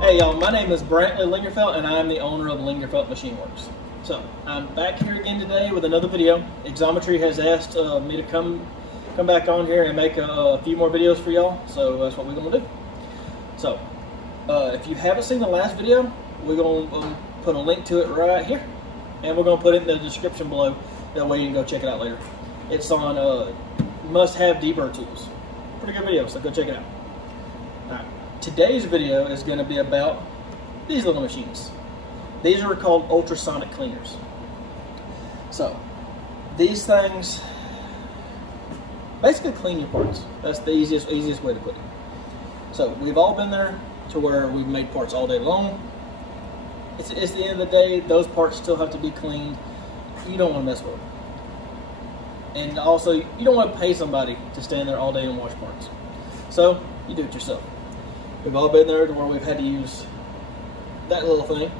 Hey y'all, my name is Brantley Lingerfelt and I'm the owner of Lingerfelt Machine Works. So I'm back here again today with another video. Xometry has asked me to come back on here and make a few more videos for y'all, so that's what we're going to do. So if you haven't seen the last video, we're going to put a link to it right here, and we're going to put it in the description below. That way you can go check it out later. It's on must-have deburr tools. Pretty good video, so go check it out. Alright, today's video is going to be about these little machines. These are called ultrasonic cleaners. So these things basically clean your parts. That's the easiest way to put it. So we've all been there to where we've made parts all day long. It's the end of the day, those parts still have to be cleaned. You don't want to mess with them. And also, you don't want to pay somebody to stand there all day and wash parts. So you do it yourself. We've all been there to where we've had to use that little thing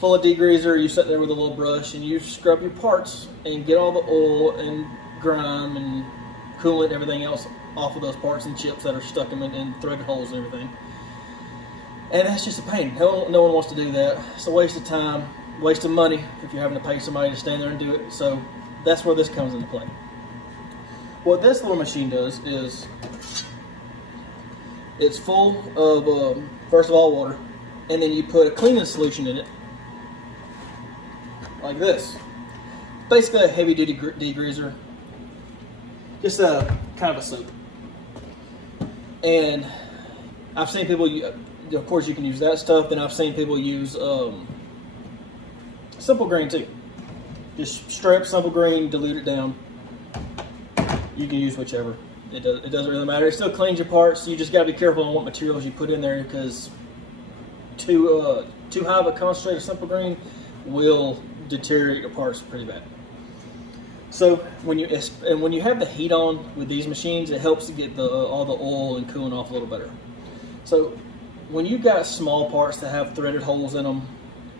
full of degreaser. You sit there with a little brush and you scrub your parts and get all the oil and grime and coolant and everything else off of those parts and chips that are stuck in threaded holes and everything. And that's just a pain. No one wants to do that. It's a waste of time, waste of money if you're having to pay somebody to stand there and do it. So that's where this comes into play. What this little machine does is it's full of, first of all, water, and then you put a cleaning solution in it, like this. Basically a heavy-duty degreaser, just a kind of a soap. And I've seen people, of course you can use that stuff, then I've seen people use simple green too. Just straight up simple green, dilute it down. You can use whichever. It doesn't really matter. It still cleans your parts. You just got to be careful on what materials you put in there, because too high of a concentrate of simple green will deteriorate your parts pretty bad. So when you have the heat on with these machines, it helps to get all the oil and coolant off a little better. So when you've got small parts that have threaded holes in them,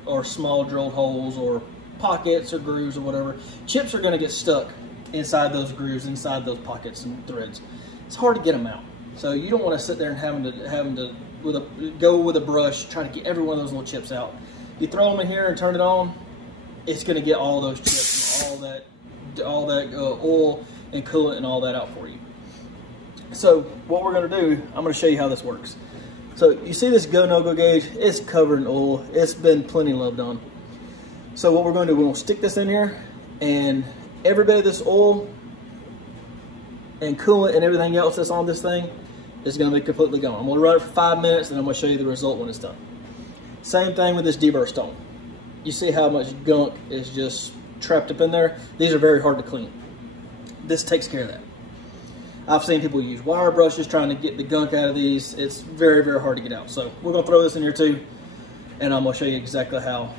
or small drilled holes, or pockets or grooves or whatever, chips are going to get stuck inside those grooves, inside those pockets and threads. It's hard to get them out. So you don't want to sit there and having to go with a brush trying to get every one of those little chips out. You throw them in here and turn it on, it's going to get all those chips and all that oil and coolant and all that out for you. So what we're going to do, I'm going to show you how this works. So you see this go no-go gauge? It's covered in oil. It's been plenty loved on. So what we're going to do, we're going to stick this in here, and every bit of this oil and coolant and everything else that's on this thing is going to be completely gone. I'm going to run it for 5 minutes, and I'm going to show you the result when it's done. Same thing with this deburr stone. You see how much gunk is just trapped up in there? These are very hard to clean. This takes care of that. I've seen people use wire brushes trying to get the gunk out of these. It's very, very hard to get out. So we're going to throw this in here too, and I'm going to show you exactly how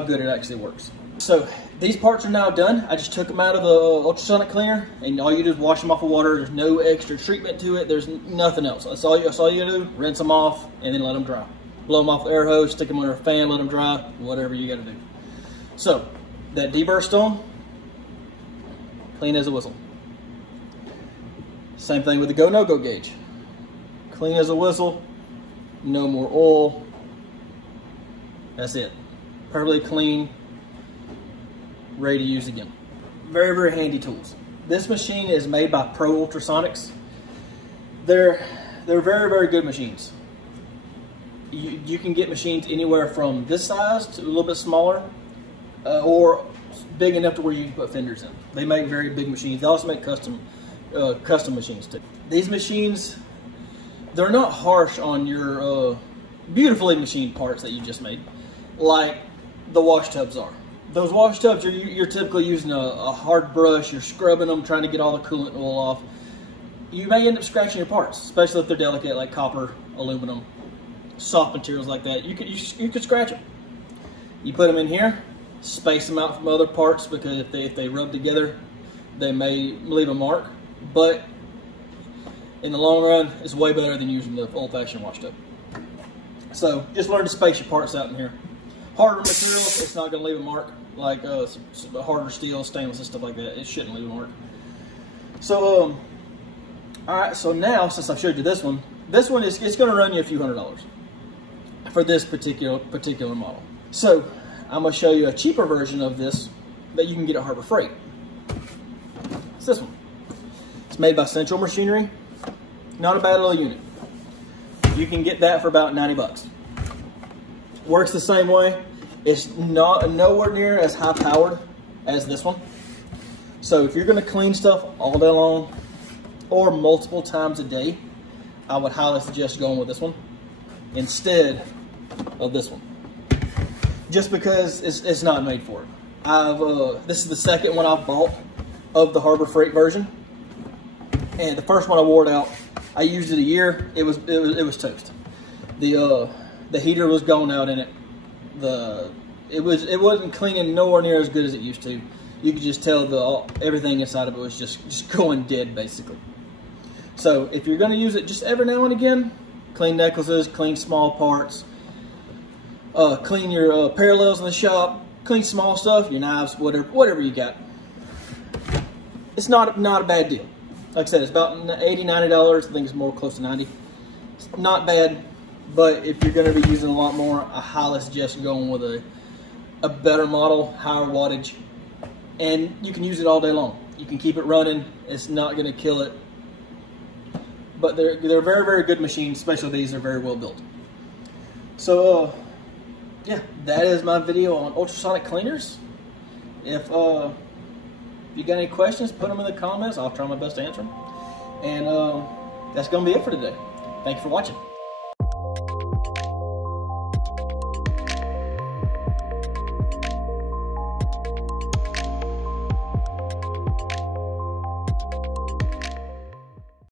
good it actually works. So these parts are now done. I just took them out of the ultrasonic cleaner, and all you do is wash them off with water. There's no extra treatment to it. There's nothing else. That's all you do. Rinse them off and then let them dry. Blow them off with an air hose, stick them under a fan, let them dry, whatever you got to do. So that deburr stone, clean as a whistle. Same thing with the go no-go gauge. Clean as a whistle, no more oil. That's it. Perfectly clean, ready to use again. Very, very handy tools. This machine is made by Pro Ultrasonics. They're very, very good machines. You can get machines anywhere from this size to a little bit smaller, or big enough to where you can put fenders in. They make very big machines. They also make custom machines too. These machines, they're not harsh on your beautifully machined parts that you just made, like the wash tubs are. Those wash tubs, you're typically using a hard brush. You're scrubbing them, trying to get all the coolant and oil off. You may end up scratching your parts, especially if they're delicate, like copper, aluminum, soft materials like that. You could scratch them. You put them in here, space them out from other parts, because if they rub together, they may leave a mark. But in the long run, it's way better than using the old-fashioned wash tub. So just learn to space your parts out in here. Harder materials, it's not going to leave a mark, like harder steel, stainless and stuff like that. It shouldn't leave a mark. So, all right, so now, since I've showed you this one is, it's going to run you a few $100s. for this particular model. So I'm going to show you a cheaper version of this that you can get at Harbor Freight. It's this one. It's made by Central Machinery. Not a bad little unit. You can get that for about 90 bucks. Works the same way. It's nowhere near as high powered as this one. So if you're going to clean stuff all day long or multiple times a day, I would highly suggest going with this one instead of this one. Just because it's not made for it. This is the second one I've bought of the Harbor Freight version, and the first one I wore it out. I used it a year. It was toast. The heater was going out in it. It wasn't cleaning nowhere near as good as it used to. You could just tell everything inside of it was just going dead basically. So if you're going to use it just every now and again, clean necklaces, clean small parts, clean your parallels in the shop, clean small stuff, your knives, whatever you got. It's not a bad deal. Like I said, it's about $80, $90. I think it's more close to 90. It's not bad, but if you're going to be using a lot more, I highly suggest going with a better model, higher wattage, and you can use it all day long. You can keep it running. It's not going to kill it. But they're very, very good machines, especially these are very well built. So, yeah, that is my video on ultrasonic cleaners. If you got any questions, put them in the comments. I'll try my best to answer them. And that's going to be it for today. Thank you for watching.